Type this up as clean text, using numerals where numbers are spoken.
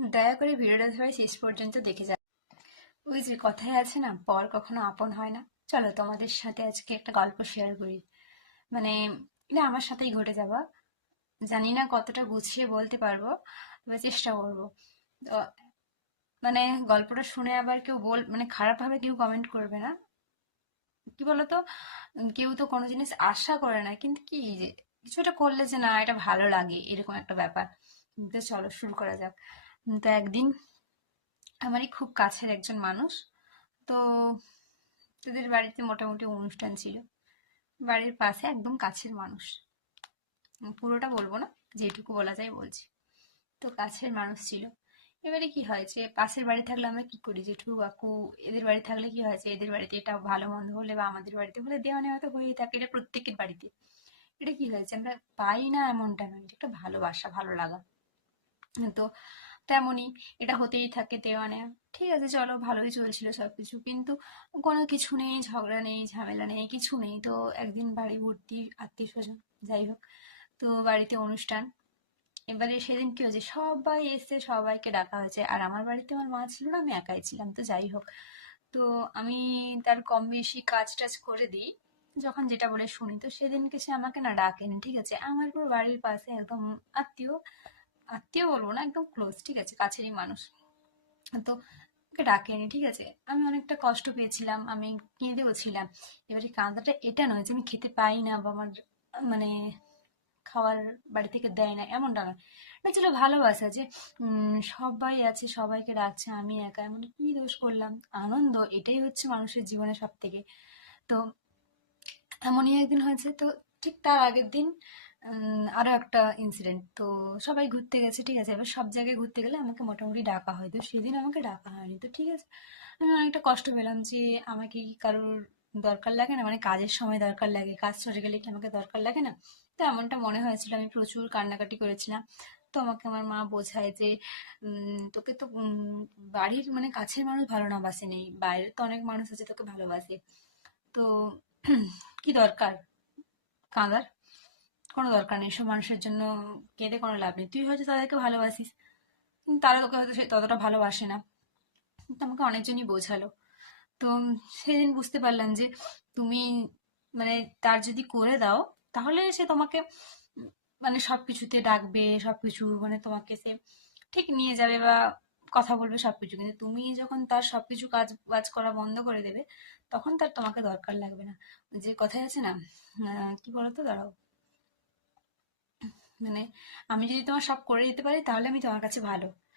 দয়া করে ভিডিওটা সবাই শেষ পর্যন্ত দেখে যান। ওই যে কথায় আছে না, পর কখনো আপন হয় না। চলো তোমাদের সাথে আজকে একটা গল্প শেয়ার করি। মানে এটা আমার সাথেই ঘটে যাওয়া। জানি না কতটা গুছিয়ে বলতে পারবো, তবে চেষ্টা করবো। তো মানে গল্পটা শুনে আবার কেউ মানে খারাপ ভাবে কেউ কমেন্ট করবে না। কি বলতো, কেউ তো কোনো জিনিস আশা করে না, কিন্তু কি যে কিছুটা করলে যে না এটা ভালো লাগে এরকম একটা ব্যাপার। তো চলো শুরু করা যাক। তো একদিন আমারই খুব কাছের একজন মানুষ, তো তাদের বাড়িতে মোটামুটি অনুষ্ঠান ছিল। বাড়ির পাশে একদম কাছের মানুষ, পুরোটা বলবো না, যেটুকু বলা যায় বলছি। তো কাছের মানুষ ছিল। এবারে কি হয়েছে, পাশের বাড়ি থাকলে আমরা কি করি, জেঠু কাকু এদের বাড়ি থাকলে কি হয়েছে, এদের বাড়িতে এটা ভালো মন্দ হলে বা আমাদের বাড়িতে হলে দেওয়া নেওয়া তো হয়েই থাকে, এটা প্রত্যেকের বাড়িতে। এটা কি হয়েছে, আমরা পাই না এমনটা নয়, এটা একটা ভালোবাসা, ভালো লাগা। তো তেমনই এটা হতেই থাকে, দেওয়া নেওয়া। ঠিক আছে, চলো ভালোই চলছিল সবকিছু, কিন্তু কোনো কিছু নেই, ঝগড়া নেই, ঝামেলা নেই, কিছু নেই। তো একদিন বাড়ি ভর্তি আত্মীয় স্বজন, যাই হোক, তো বাড়িতে অনুষ্ঠান। এবারে সেদিন কি হয়েছে, সবাই এসে সবাইকে ডাকা হয়েছে, আর আমার বাড়িতে আমার মা ছিল না, আমি একাই ছিলাম। তো যাই হোক, তো আমি তার কম বেশি কাজ টাজ করে দিই, যখন যেটা বলে শুনি। তো সেদিনকে সে আমাকে না ডাকেনি, ঠিক আছে, আমার পুরো বাড়ির পাশে একদম আত্মীয়, আত্মীয় বলবো না, একদম ক্লোজ, ঠিক আছে, কাছেরই মানুষ। তো ওকে ডাকেনি, ঠিক আছে। আমি অনেকটা কষ্ট পেয়েছিলাম, আমি কেঁদেও ছিলাম। এবারে কাঁদাটা এটা নয় যে আমি খেতে পাই না বা আমার মানে খাওয়ার বাড়ি থেকে দেয় না, এমনটা নয়। এটা ছিল ভালোবাসা, যে সবাই আছে, সবাইকে ডাকছে, আমি একা, এমন কি দোষ করলাম। আনন্দ, এটাই হচ্ছে মানুষের জীবনে সব থেকে। তো এমনই একদিন হয়েছে, তো ঠিক তার আগের দিন আরো একটা ইনসিডেন্ট। তো সবাই ঘুরতে গেছে, ঠিক আছে, এবার সব জায়গায় ঘুরতে গেলে আমাকে মোটামুটি ডাকা হয়, তো সেদিন আমাকে ডাকা হয়নি। তো ঠিক আছে, আমি অনেকটা কষ্ট পেলাম যে আমাকে কি কারোর দরকার লাগে না, মানে কাজের সময় দরকার লাগে, কাজ সরে গেলে কি আমাকে দরকার লাগে না। তো এমনটা মনে হয়েছিল, আমি প্রচুর কান্নাকাটি করেছিলাম। তো আমাকে আমার মা বোঝায় যে তোকে তো বাড়ির মানে কাছের মানুষ ভালো না বাসে নেই, বাইরের তো অনেক মানুষ আছে তোকে ভালোবাসে। তো কি দরকার কাঁদার, কোনো দরকার নেই, সব মানুষের জন্য কেঁদে কোনো লাভ নেই। তুই হয়তো তাদেরকে ভালোবাসিস, কিন্তু তারা তোকে হয়তো সে ততটা ভালোবাসে না। তো আমাকে অনেকজনই বোঝালো। তো সেদিন বুঝতে পারলাম যে তুমি মানে তার যদি করে দাও, তাহলে সে তোমাকে উম, মানে সবকিছুতে ডাকবে, সবকিছু মানে তোমাকে সে ঠিক নিয়ে যাবে বা কথা বলবে সবকিছু, কিন্তু তুমি যখন তার সবকিছু কাজ বাজ করা বন্ধ করে দেবে, তখন তার তোমাকে দরকার লাগবে না। যে কথায় আছে না, কি বলতো, দাঁড়াও, মানে আমি যদি তোমার সব করে দিতে পারি তাহলে আমি তোমার কাছে ভালো,